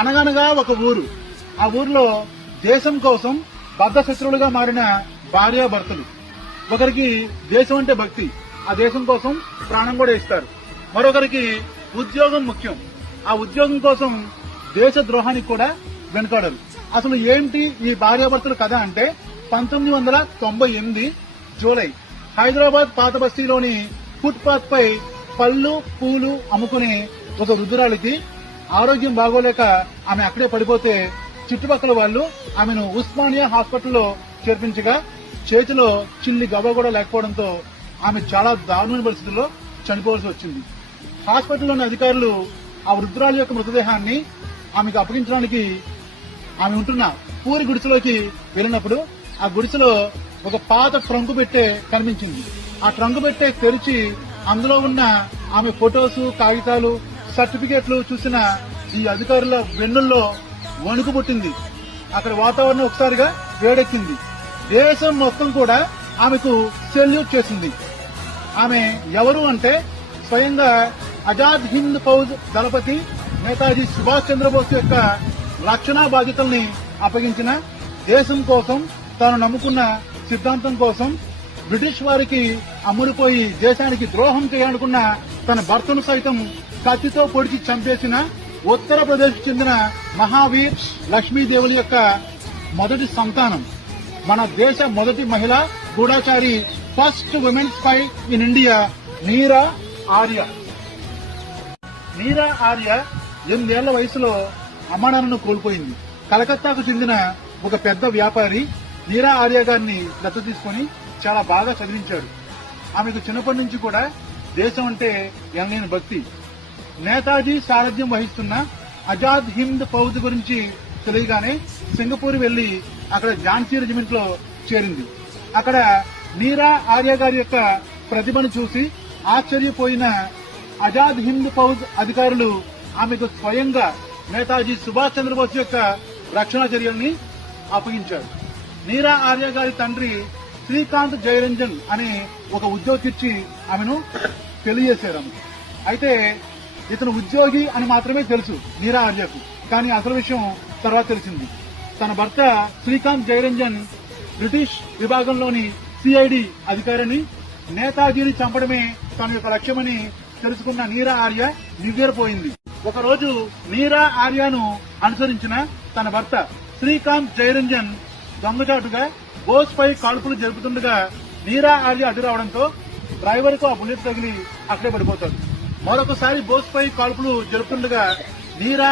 అనగనగా ఒక ఊరు. ఆ ఊర్లో దేశం కోసం బద్ధ శత్రువులుగా మారిన భార్యాభర్తలు. ఒకరికి దేశం అంటే భక్తి, ఆ దేశం కోసం ప్రాణం కూడా ఇస్తారు. మరొకరికి ఉద్యోగం ముఖ్యం, ఆ ఉద్యోగం కోసం దేశ ద్రోహానికి కూడా వెనుకాడరు. అసలు ఏంటి ఈ భార్యాభర్తల కథ అంటే 1998 జూలై హైదరాబాద్ పాత బస్తీలోని ఫుట్పాత్ పై పళ్ళు పూలు అమ్ముకునే ఒక వృద్ధురాలికి ఆరోగ్యం బాగోలేక ఆమె అక్కడే పడిపోతే చుట్టుపక్కల వాళ్ళు ఆమెను ఉస్మానియా హాస్పిటల్లో చేర్పించగా చేతిలో చిల్లి గవ్వ కూడా లేకపోవడంతో ఆమె చాలా దారుణమైన పరిస్థితుల్లో చనిపోవాల్సి వచ్చింది. హాస్పిటల్లోని అధికారులు ఆ వృద్ధురాలి యొక్క మృతదేహాన్ని ఆమెకు అప్పగించడానికి ఆమె ఉంటున్న పూరి గుడిసెలోకి వెళ్ళినప్పుడు ఆ గుడిసెలో ఒక పాత ట్రంకు పెట్టే కనిపించింది. ఆ ట్రంకు పెట్టే తెరిచి అందులో ఉన్న ఆమె ఫొటోస్, కాగితాలు, సర్టిఫికెట్లు చూసిన ఈ అధికారుల వెన్నుల్లో వణుకు పుట్టింది. అక్కడ వాతావరణం ఒకసారిగా వేడెక్కింది. దేశం మొత్తం కూడా ఆమెకు సెల్యూట్ చేసింది. ఆమె ఎవరు అంటే స్వయంగా ఆజాద్ హింద్ ఫౌజ్ దళపతి నేతాజీ సుభాష్ చంద్రబోస్ యొక్క రక్షణ బాధ్యతల్ని అప్పగించిన, దేశం కోసం తాను నమ్ముకున్న సిద్ధాంతం కోసం బ్రిటిష్ వారికి అమ్ముడుపోయి దేశానికి ద్రోహం చేయాలనుకున్న తన భర్తను సైతం కత్తితో పొడిచి చంపేసిన ఉత్తరప్రదేశ్ చెందిన మహావీర్ లక్ష్మీదేవుల యొక్క మొదటి సంతానం, మన దేశ మొదటి మహిళా గూఢాచారి, first women spy in India, Neera Arya. నీరా ఆర్య 8 ఏళ్ల వయసులో అమ్మానాన్నను కోల్పోయింది. కలకత్తాకు చెందిన ఒక పెద్ద వ్యాపారి నీరా ఆర్య గారిని దత్తత తీసుకుని చాలా బాగా చదివించాడు. ఆమెకు చిన్నప్పటి నుంచి కూడా దేశం అంటే ఎనలేని భక్తి. నేతాజీ సారథ్యం వహిస్తున్న ఆజాద్ హింద్ ఫౌజ్ గురించి తెలియగానే సింగపూర్ వెళ్లి అక్కడ ఝాన్సీ రెజిమెంట్ లో చేరింది. అక్కడ నీరా ఆర్య గారి యొక్క ప్రతిభను చూసి ఆశ్చర్యపోయిన ఆజాద్ హింద్ ఫౌజ్ అధికారులు ఆమెకు స్వయంగా నేతాజీ సుభాష్ చంద్రబోస్ యొక్క రక్షణ చర్యల్ని అప్పగించారు. నీరా ఆర్య గారి తండ్రి శ్రీకాంత్ జయరంజన్ అనే ఒక ఉద్యోగి ఇచ్చి ఆమెను తెలియజేశారు. అయితే ఇతను ఉద్యోగి అని మాత్రమే తెలుసు నీరా ఆర్యకు, కానీ అసలు విషయం తర్వాత తెలిసింది. తన భర్త శ్రీకాంత్ జయరంజన్ బ్రిటిష్ విభాగంలోని సిఐడి అధికారిని, నేతాజీని చంపడమే తన యొక్క లక్ష్యమని తెలుసుకున్న నీరా ఆర్య నివ్వెరపోయింది. ఒకరోజు నీరా ఆర్యను అనుసరించిన తన భర్త శ్రీకాంత్ జయరంజన్ దొంగచాటుగా బోస్ పై కాల్పులు జరుపుతుండగా నీరా ఆర్య అడ్డు రావడంతో డ్రైవర్ కు ఆ బుల్లెట్ తగిలి అక్కడే పడిపోతాడు. మరొకసారి బోస్ పై కాల్పులు జరుపుతుండగా నీరా